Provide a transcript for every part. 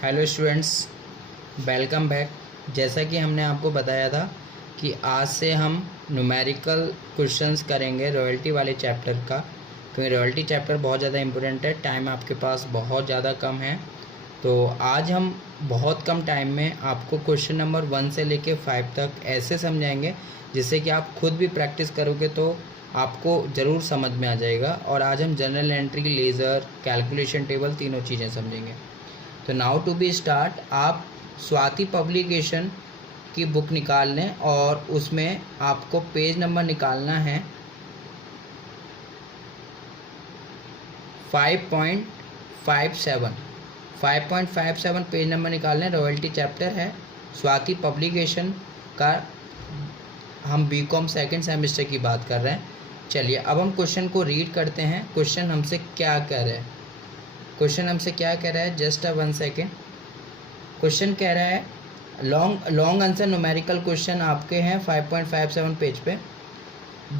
Hello students, welcome back. जैसा कि हमने आपको बताया था कि आज से हम न्यूमेरिकल क्वेश्चंस करेंगे रॉयल्टी वाले चैप्टर का, क्योंकि रॉयल्टी चैप्टर बहुत ज़्यादा इम्पोर्टेंट है। टाइम आपके पास बहुत ज़्यादा कम है, तो आज हम बहुत कम टाइम में आपको क्वेश्चन नंबर 1 से लेके 5 तक ऐसे समझाएंगे जिससे कि आप खुद भी प्रैक्टिस करोगे तो आपको ज़रूर समझ में आ जाएगा। और आज हम general entry, laser, calculation table तीनों चीज़ें समझेंगे। तो नाउ टू बी स्टार्ट, आप स्वाति पब्लिकेशन की बुक निकाल लें और उसमें आपको पेज नंबर निकालना है 5.57। 5.57 पेज नंबर निकाल लें। रॉयल्टी चैप्टर है, स्वाति पब्लिकेशन का। हम बीकॉम सेकंड सेमेस्टर की बात कर रहे हैं। चलिए अब हम क्वेश्चन को रीड करते हैं। क्वेश्चन हमसे क्या कह रहा है, जस्ट अ 1 सेकेंड। क्वेश्चन कह रहा है लॉन्ग आंसर न्यूमेरिकल क्वेश्चन आपके हैं 5.57 पेज पे।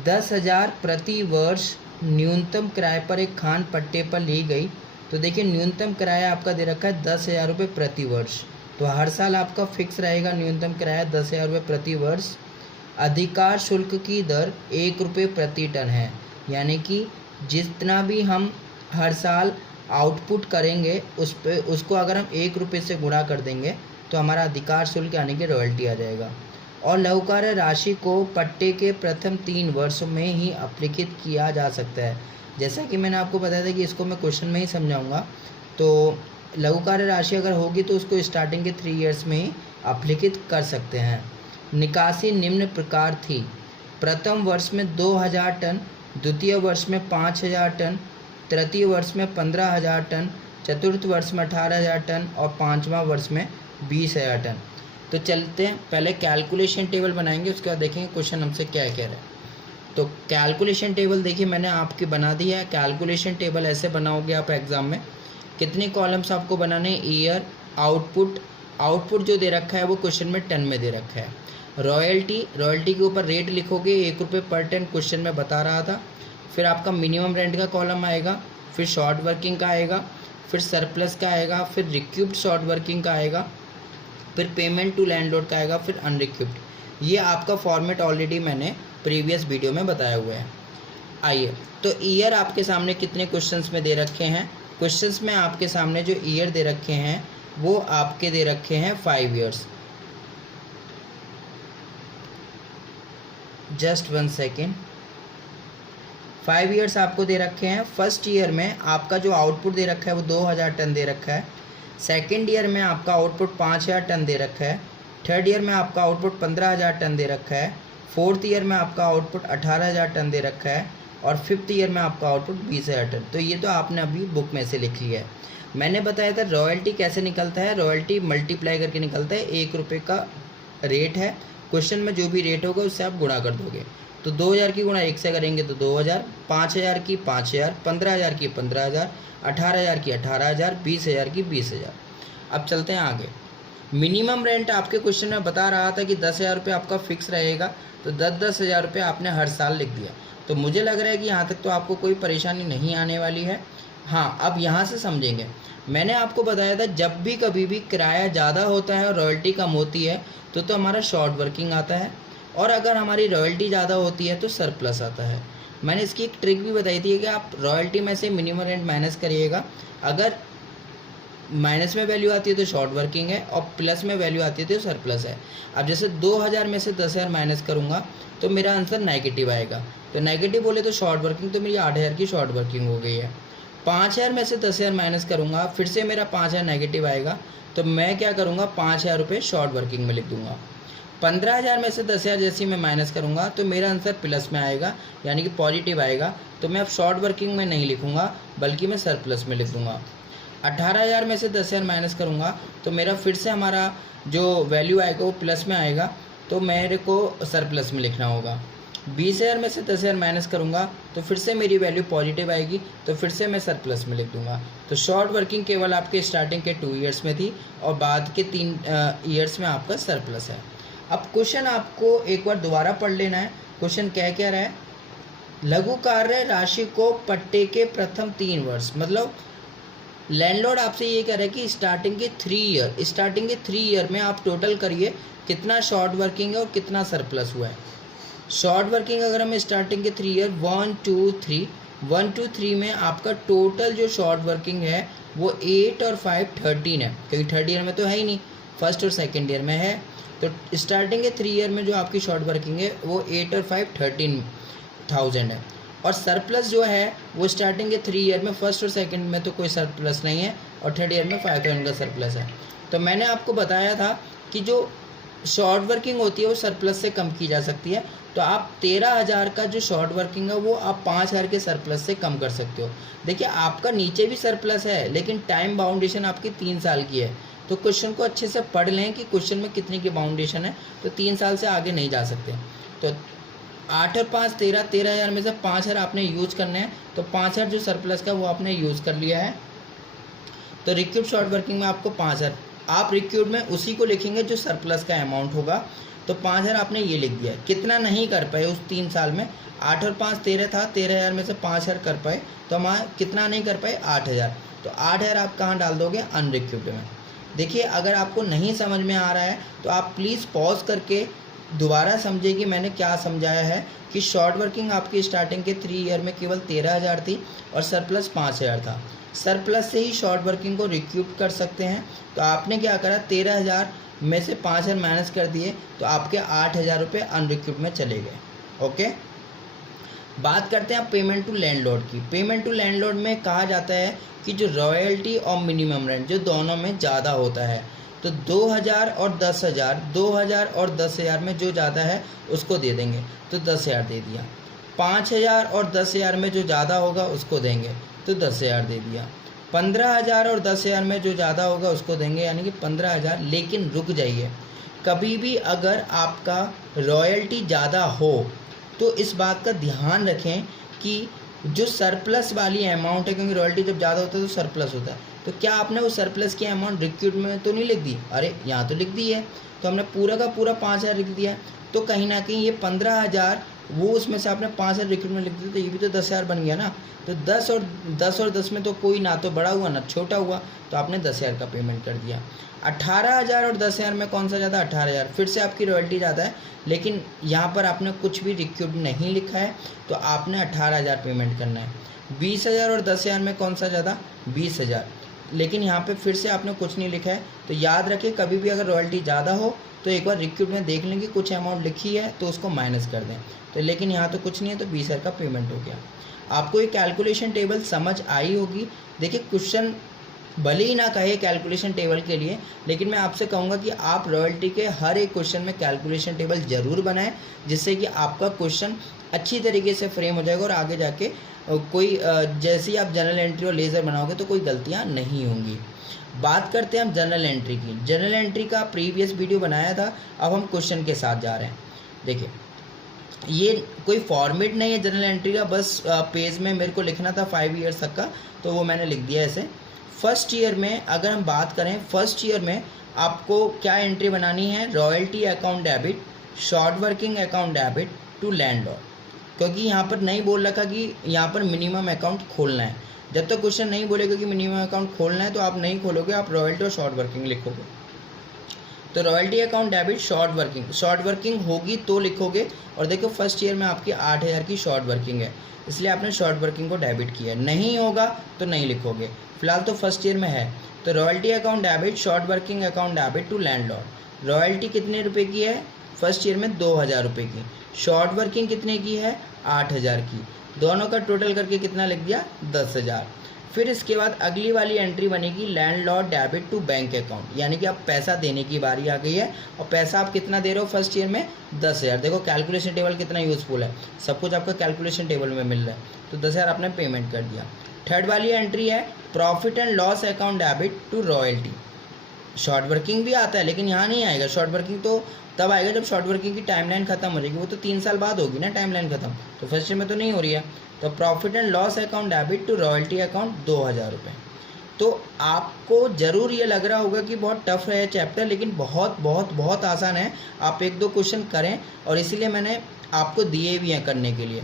10,000 प्रति वर्ष न्यूनतम किराए पर एक खान पट्टे पर ली गई। तो देखिए, न्यूनतम किराया आपका दे रखा है 10,000 रुपये प्रति वर्ष। तो हर साल आपका फिक्स रहेगा न्यूनतम किराया 10,000 रुपये प्रति वर्ष। अधिकार शुल्क की दर 1 रुपये प्रति टन है, यानी कि जितना भी हम हर साल आउटपुट करेंगे उसको अगर हम 1 रुपये से गुणा कर देंगे तो हमारा अधिकार शुल्क यानी कि रॉयल्टी आ जाएगा। और लघुकार राशि को पट्टे के प्रथम 3 वर्षों में ही अपलिखित किया जा सकता है। जैसा कि मैंने आपको बताया था कि इसको मैं क्वेश्चन में ही समझाऊंगा। तो लघुकार राशि अगर होगी तो उसको स्टार्टिंग के 3 ईयर्स में ही अपलिखित कर सकते हैं। निकासी निम्न प्रकार थी: प्रथम वर्ष में 2,000 टन, द्वितीय वर्ष में 5,000 टन, तृतीय वर्ष में 15,000 टन, चतुर्थ वर्ष में 18,000 टन और 5वां वर्ष में 20,000 टन। तो चलते हैं, पहले कैलकुलेशन टेबल बनाएंगे, उसके बाद देखेंगे क्वेश्चन हमसे क्या कह रहा है। तो कैलकुलेशन टेबल देखिए मैंने आपकी बना दी है। कैलकुलेशन टेबल ऐसे बनाओगे आप एग्जाम में। कितने कॉलम्स आपको बनाने हैं? ईयर, आउटपुट जो दे रखा है वो क्वेश्चन में टन में दे रखा है। रॉयल्टी के ऊपर रेट लिखोगे 1 रुपये पर टन, क्वेश्चन में बता रहा था। फिर आपका मिनिमम रेंट का कॉलम आएगा, फिर शॉर्ट वर्किंग का आएगा, फिर सरप्लस का आएगा, फिर रिक्यूप्ड शॉर्ट वर्किंग का आएगा, फिर पेमेंट टू लैंडलॉर्ड का आएगा, फिर अनरिक्यूप्ड। ये आपका फॉर्मेट ऑलरेडी मैंने प्रीवियस वीडियो में बताया हुआ है। आइए, तो ईयर आपके सामने कितने क्वेश्चंस में दे रखे हैं? क्वेश्चंस में आपके सामने जो ईयर दे रखे हैं वो आपके दे रखे हैं 5 ईयर्स। Just 1 second. 5 ईयर्स आपको दे रखे हैं। फर्स्ट ईयर में आपका जो आउटपुट दे रखा है वो 2,000 टन दे रखा है। सेकेंड ईयर में आपका आउटपुट 5,000 टन दे रखा है। थर्ड ईयर में आपका आउटपुट 15,000 टन दे रखा है। फोर्थ ईयर में आपका आउटपुट 18,000 टन दे रखा है। और फिफ्थ ईयर में आपका आउटपुट 20,000 टन। तो ये तो आपने अभी बुक में से लिख लिया है। मैंने बताया था रॉयल्टी कैसे निकलता है। रॉयल्टी मल्टीप्लाई करके निकलता है। 1 रुपये का रेट है, क्वेश्चन में जो भी रेट होगा उससे आप गुणा कर दोगे। तो 2,000 की गुणा 1 से करेंगे तो 2,000, 5,000 की 5,000, 15,000 की 15,000, 18,000 की 18,000, 20,000 की 20,000। अब चलते हैं आगे। मिनिमम रेंट आपके क्वेश्चन में बता रहा था कि 10,000 रुपये आपका फिक्स रहेगा, तो 10,000 रुपये आपने हर साल लिख दिया। तो मुझे लग रहा है कि यहाँ तक तो आपको कोई परेशानी नहीं आने वाली है। हाँ, अब यहाँ से समझेंगे। मैंने आपको बताया था जब भी कभी भी किराया ज़्यादा होता है और रॉयल्टी कम होती है तो हमारा शॉर्ट वर्किंग आता है, और अगर हमारी रॉयल्टी ज़्यादा होती है तो सरप्लस आता है। मैंने इसकी एक ट्रिक भी बताई थी कि आप रॉयल्टी में से मिनिमम रेंट माइनस करिएगा। अगर माइनस में वैल्यू आती है तो शॉर्ट वर्किंग है, और प्लस में वैल्यू आती है तो सरप्लस है। अब जैसे 2,000 में से 10,000 माइनस करूँगा तो मेरा आंसर नेगेटिव आएगा। तो नेगेटिव बोले तो शॉर्ट वर्किंग, तो मेरी 8,000 की शॉर्ट वर्किंग हो गई है। 5,000 में से 10,000 माइनस करूँगा, फिर से मेरा 5,000 नेगेटिव आएगा। तो मैं क्या करूँगा, 5,000 रुपये शॉर्ट वर्किंग में लिख दूँगा। 15,000 में से 10,000 जैसे मैं माइनस करूँगा तो मेरा आंसर प्लस में आएगा, यानी कि पॉजिटिव आएगा। तो मैं अब शॉर्ट वर्किंग में नहीं लिखूँगा बल्कि मैं सरप्लस में लिख दूँगा। 18,000 में से 10,000 माइनस करूँगा तो मेरा फिर से हमारा जो वैल्यू आएगा वो प्लस में आएगा, तो मेरे को सरप्लस में लिखना होगा। 20,000 में से 10,000 माइनस करूँगा तो फिर से मेरी वैल्यू पॉजिटिव आएगी, तो फिर से मैं सरप्लस में लिख दूँगा। तो शॉर्ट वर्किंग केवल आपके स्टार्टिंग के 2 ईयर्स में थी और बाद के 3 ईयर्स में आपका सरप्लस है। अब क्वेश्चन आपको एक बार दोबारा पढ़ लेना है। क्वेश्चन क्या कह रहा है? लघु कार्य राशि को पट्टे के प्रथम 3 वर्ष, मतलब लैंडलॉर्ड आपसे ये कह रहा है कि स्टार्टिंग के 3 ईयर में आप टोटल करिए कितना शॉर्ट वर्किंग है और कितना सरप्लस हुआ है। शॉर्ट वर्किंग अगर हम स्टार्टिंग के 3 ईयर 1 2 3 में आपका टोटल जो शॉर्ट वर्किंग है वो 8 और 5 13 है, क्योंकि 3rd ईयर में तो है ही नहीं, फर्स्ट और 2nd ईयर में है। तो स्टार्टिंग के 3 ईयर में जो आपकी शॉर्ट वर्किंग है वो 8 और 5 13,000 है। और सरप्लस जो है वो स्टार्टिंग के 3 ईयर में फर्स्ट और 2nd में तो कोई सरप्लस नहीं है, और 3rd ईयर में 5,000 का सरप्लस है। तो मैंने आपको बताया था कि जो शॉर्ट वर्किंग होती है वो सरप्लस से कम की जा सकती है। तो आप 13,000 का जो शॉर्ट वर्किंग है वो आप 5,000 के सरप्लस से कम कर सकते हो। देखिए आपका नीचे भी सरप्लस है, लेकिन टाइम बाउंडेशन आपकी 3 साल की है। तो क्वेश्चन को अच्छे से पढ़ लें कि क्वेश्चन में कितने की बाउंडेशन है, तो 3 साल से आगे नहीं जा सकते। तो 8 और 5 13,000 में से 5,000 आपने यूज करने हैं। तो 5,000 जो सरप्लस का वो आपने यूज़ कर लिया है। तो रिक्यूड शॉर्ट वर्किंग में आपको 5,000, आप रिक्यूड में उसी को लिखेंगे जो सरप्लस का अमाउंट होगा। तो 5,000 आपने ये लिख दिया। कितना नहीं कर पाए उस 3 साल में, 8 और 5 13 था, 13,000 में से 5,000 कर पाए, तो हम कितना नहीं कर पाए 8,000। तो 8,000 आप कहाँ डाल दोगे, अनरिक्यूड में। देखिए अगर आपको नहीं समझ में आ रहा है तो आप प्लीज़ पॉज करके दोबारा समझिए कि मैंने क्या समझाया है। कि शॉर्ट वर्किंग आपकी स्टार्टिंग के 3 ईयर में केवल 13,000 थी और सरप्लस 5,000 था। सरप्लस से ही शॉर्ट वर्किंग को रिक्यूप कर सकते हैं। तो आपने क्या करा, 13,000 में से 5,000 माइनस कर दिए, तो आपके 8,000 रुपये अनरिक्यूप में चले गए। ओके, बात करते हैं आप पेमेंट टू लैंडलॉर्ड की। पेमेंट टू लैंडलॉर्ड में कहा जाता है कि जो रॉयल्टी और मिनिमम रेंट जो दोनों में ज़्यादा होता है, तो 2,000 और 10,000, 2,000 और 10,000 में जो ज़्यादा है उसको दे देंगे, तो 10,000 दे दिया। 5,000 और 10,000 में जो ज़्यादा होगा उसको देंगे, तो 10,000 दे दिया। 15,000 और 10,000 में जो ज़्यादा होगा उसको देंगे, यानी कि 15,000। लेकिन रुक जाइए, कभी भी अगर आपका रॉयल्टी ज़्यादा हो तो इस बात का ध्यान रखें कि जो सरप्लस वाली अमाउंट है, क्योंकि रॉयल्टी जब ज़्यादा होता है तो सरप्लस होता है, तो क्या आपने वो सरप्लस की अमाउंट रिक्यूड में तो नहीं लिख दी, अरे यहाँ तो लिख दी है। तो हमने पूरा का पूरा 5,000 लिख दिया है। तो कहीं ना कहीं ये 15,000 वो उसमें से आपने 5,000 रिक्रूट में लिख दिया, तो ये भी तो 10,000 बन गया ना। तो 10 और 10 में तो कोई ना तो बड़ा हुआ ना छोटा हुआ, तो आपने 10,000 का पेमेंट कर दिया। 18,000 और 10,000 में कौन सा ज़्यादा, 18,000। फिर से आपकी रॉयल्टी ज़्यादा है, लेकिन यहाँ पर आपने कुछ भी रिक्यूड नहीं लिखा है, तो आपने 18,000 पेमेंट करना है। 20,000 और 10,000 में कौन सा ज़्यादा, 20,000। लेकिन यहाँ पे फिर से आपने कुछ नहीं लिखा है। तो याद रखें, कभी भी अगर रॉयल्टी ज़्यादा हो तो एक बार रिक्यूड में देख लेंगे, कुछ अमाउंट लिखी है तो उसको माइनस कर दें। तो लेकिन यहाँ तो कुछ नहीं है, तो 20,000 का पेमेंट हो गया। आपको ये कैलकुलेशन टेबल समझ आई होगी। देखिए क्वेश्चन भले ही ना कहे कैलकुलेशन टेबल के लिए, लेकिन मैं आपसे कहूँगा कि आप रॉयल्टी के हर एक क्वेश्चन में कैलकुलेशन टेबल ज़रूर बनाएं, जिससे कि आपका क्वेश्चन अच्छी तरीके से फ्रेम हो जाएगा और आगे जाके कोई जैसे ही आप जनरल एंट्री और लेज़र बनाओगे तो कोई गलतियाँ नहीं होंगी। बात करते हैं हम जनरल एंट्री की। जनरल एंट्री का प्रीवियस वीडियो बनाया था, अब हम क्वेश्चन के साथ जा रहे हैं। देखिए ये कोई फॉर्मेट नहीं है जनरल एंट्री का, बस पेज में मेरे को लिखना था 5 ईयर्स तक का, तो वो मैंने लिख दिया ऐसे। फर्स्ट ईयर में अगर हम बात करें, फर्स्ट ईयर में आपको क्या एंट्री बनानी है, royalty account debit, short working account debit to landlord. क्योंकि यहाँ पर नहीं बोल रखा कि यहाँ पर मिनिमम अकाउंट खोलना है। जब तक क्वेश्चन नहीं बोलेगा कि मिनिमम अकाउंट खोलना है तो आप नहीं खोलोगे, आप रॉयल्टी और शॉर्ट वर्किंग लिखोगे। तो royalty account debit short working होगी तो लिखोगे। और देखो फर्स्ट ईयर में आपकी 8,000 की शॉर्ट वर्किंग है, इसलिए आपने शॉर्ट वर्किंग को डेबिट किया है। नहीं होगा तो नहीं लिखोगे, फिलहाल तो फर्स्ट ईयर में है। तो royalty account debit, short working account debit to landlord. Royalty कितने रुपए की है, फर्स्ट ईयर में 2,000 रुपये की। शॉर्ट वर्किंग कितने की है, 8,000 की। दोनों का टोटल करके कितना लिख दिया, 10,000। फिर इसके बाद अगली वाली एंट्री बनेगी landlord debit to bank account, यानी कि अब पैसा देने की बारी आ गई है। और पैसा आप कितना दे रहे हो फर्स्ट ईयर में, 10,000। देखो कैलकुलेशन टेबल कितना यूज़फुल है, सब कुछ आपका कैलकुलेशन टेबल में मिल रहा है। तो 10,000 आपने पेमेंट कर दिया। थर्ड वाली एंट्री है profit and loss account debit to royalty. Short working भी आता है, लेकिन यहाँ नहीं आएगा। शॉर्ट वर्किंग तो तब आएगा जब शॉर्ट वर्किंग की टाइमलाइन खत्म हो जाएगी, वो तो 3 साल बाद होगी ना टाइमलाइन खत्म, तो फर्स्ट ईयर में तो नहीं हो रही है। तो profit and loss account debit to royalty account 2,000 रुपये। तो आपको ज़रूर ये लग रहा होगा कि बहुत टफ है चैप्टर, लेकिन बहुत बहुत बहुत आसान है। आप 1-2 क्वेश्चन करें, और इसीलिए मैंने आपको दिए भी हैं करने के लिए।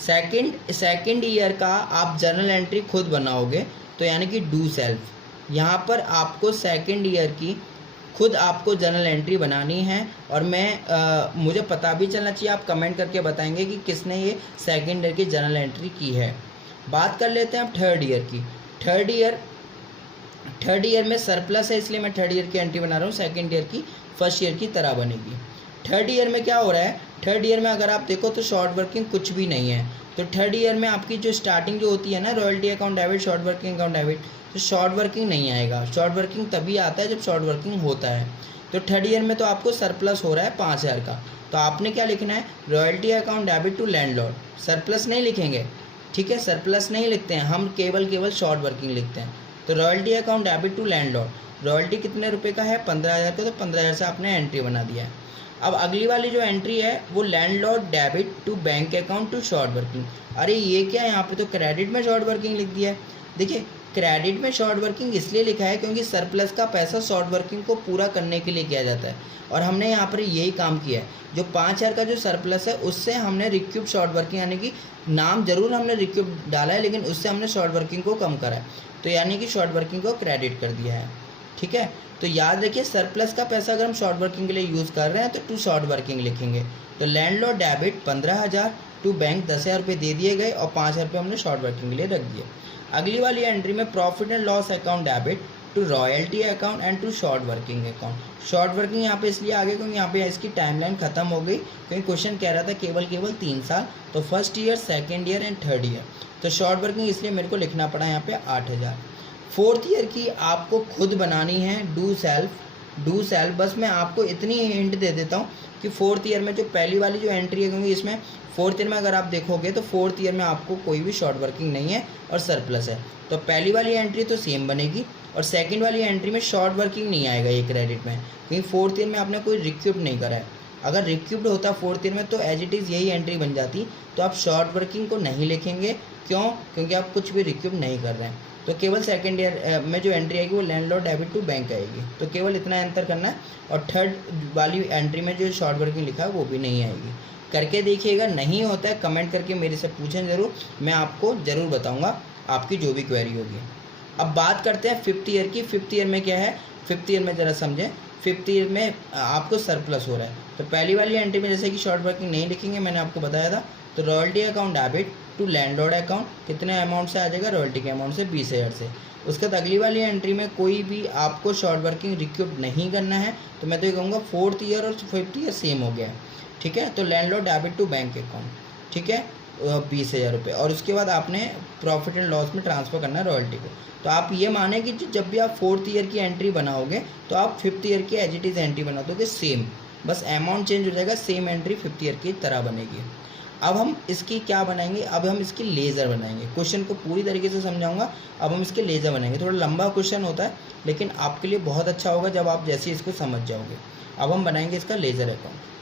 सेकंड ईयर का आप जर्नल एंट्री खुद बनाओगे, तो यानी कि डू सेल्फ। यहाँ पर आपको सेकेंड ईयर की खुद आपको जर्नल एंट्री बनानी है, और मुझे पता भी चलना चाहिए, आप कमेंट करके बताएंगे कि किसने ये सेकेंड ईयर की जर्नल एंट्री की है। बात कर लेते हैं अब थर्ड ईयर की। थर्ड ईयर में सरप्लस है, इसलिए मैं थर्ड ईयर की एंट्री बना रहा हूँ, सेकेंड ईयर की फर्स्ट ईयर की तरह बनेगी। थर्ड ईयर में क्या हो रहा है, थर्ड ईयर में अगर आप देखो तो शॉर्ट वर्किंग कुछ भी नहीं है। तो थर्ड ईयर में आपकी जो स्टार्टिंग जो होती है ना, royalty account debit, short working account debit, तो शॉर्ट वर्किंग नहीं आएगा। शॉर्ट वर्किंग तभी आता है जब शॉर्ट वर्किंग होता है। तो थर्ड ईयर में तो आपको सरप्लस हो रहा है 5,000 का, तो आपने क्या लिखना है, royalty account debit to landlord. Surplus नहीं लिखेंगे, ठीक है, सरप्लस नहीं लिखते हैं हम, केवल शॉर्ट वर्किंग लिखते हैं। तो royalty account debit to landlord, royalty कितने रुपए का है, 15,000 का, तो 15,000 से आपने एंट्री बना दिया है। अब अगली वाली जो एंट्री है वो landlord debit to bank account to short working. अरे ये क्या है, यहाँ पे तो क्रेडिट में शॉर्ट वर्किंग लिख दिया है। देखिए, क्रेडिट में शॉर्ट वर्किंग इसलिए लिखा है क्योंकि सरप्लस का पैसा शॉर्ट वर्किंग को पूरा करने के लिए किया जाता है, और हमने यहाँ पर यही काम किया है। जो 5,000 का जो सरप्लस है उससे हमने रिक्यूब शॉर्ट वर्किंग, यानी कि नाम जरूर हमने रिक्यूब डाला है, लेकिन उससे हमने शॉर्ट वर्किंग को कम करा है, तो यानी कि शॉर्ट वर्किंग को क्रेडिट कर दिया है। ठीक है, तो याद रखिए सरप्लस का पैसा अगर हम शॉर्ट वर्किंग के लिए यूज़ कर रहे हैं तो टू शॉर्ट वर्किंग लिखेंगे। तो लैंडलॉर्ड डेबिट 15,000 टू बैंक 10,000 रुपये दे दिए गए, और 5,000 रुपये हमने शॉर्ट वर्किंग के लिए रख दिए। अगली वाली एंट्री में profit and loss account debit to royalty account and to short working account. Short working यहाँ पे इसलिए आ गई क्योंकि यहाँ पे इसकी टाइमलाइन खत्म हो गई, क्योंकि क्वेश्चन कह रहा था केवल 3 साल, तो first year, second year and third year. तो शॉर्ट वर्किंग इसलिए मेरे को लिखना पड़ा यहाँ पे 8,000। फोर्थ ईयर की आपको खुद बनानी है, डू सेल्फ। बस मैं आपको इतनी हिंट दे देता हूँ कि फोर्थ ईयर में जो पहली वाली जो एंट्री है, क्योंकि इसमें फोर्थ ईयर में अगर आप देखोगे तो फोर्थ ईयर में आपको कोई भी शॉर्ट वर्किंग नहीं है और सरप्लस है, तो पहली वाली एंट्री तो सेम बनेगी, और सेकंड वाली एंट्री में शॉर्ट वर्किंग नहीं आएगा ये क्रेडिट में, क्योंकि फोर्थ ईयर में आपने कोई रिक्यूब नहीं करा है। अगर रिक्यूब्ड होता फोर्थ ईयर में तो एज इट इज़ यही एंट्री बन जाती, तो आप शॉर्ट वर्किंग को नहीं लिखेंगे। क्यों? क्योंकि आप कुछ भी रिक्यूब नहीं कर रहे हैं। तो केवल सेकेंड ईयर में जो एंट्री आएगी वो लैंडलॉर्ड डेबिट टू बैंक आएगी, तो केवल इतना अंतर करना है। और थर्ड वाली एंट्री में जो शॉर्ट वर्किंग लिखा है वो भी नहीं आएगी। करके देखिएगा, नहीं होता है कमेंट करके मेरे से पूछें ज़रूर, मैं आपको ज़रूर बताऊँगा आपकी जो भी क्वेरी होगी। अब बात करते हैं फिफ्थ ईयर की। फिफ्थ ईयर में क्या है, फिफ्थ ईयर में ज़रा समझें। फिफ्थ ईयर में आपको सरप्लस हो रहा है, तो पहली वाली एंट्री में जैसे कि शॉर्ट वर्किंग नहीं लिखेंगे, मैंने आपको बताया था। तो royalty account debit to landlord account कितने अमाउंट से आ जाएगा, रॉयल्टी के अमाउंट से 20,000 से। उसके बाद अगली वाली एंट्री में कोई भी आपको शॉर्ट वर्किंग रिक्यूब नहीं करना है, तो मैं तो ये कहूँगा फोर्थ ईयर और फिफ्थ ईयर सेम हो गया है। ठीक है, तो landlord debit to bank account, ठीक है, 20,000 रुपये। और उसके बाद आपने प्रॉफिट एंड लॉस में ट्रांसफ़र करना है रॉयल्टी को। तो आप ये माने कि जब भी आप फोर्थ ईयर की एंट्री बनाओगे तो आप फिफ्थ ईयर की एज इट इज़ एंट्री बना दोगे सेम, बस अमाउंट चेंज हो जाएगा, सेम एंट्री फिफ्थ ईयर की तरह बनेगी। अब हम इसकी क्या बनाएंगे, अब हम इसकी लेज़र बनाएंगे। क्वेश्चन को पूरी तरीके से समझाऊंगा, अब हम इसके लेज़र बनाएंगे। थोड़ा लंबा क्वेश्चन होता है, लेकिन आपके लिए बहुत अच्छा होगा जब आप जैसे इसको समझ जाओगे। अब हम बनाएंगे इसका लेज़र अकाउंट।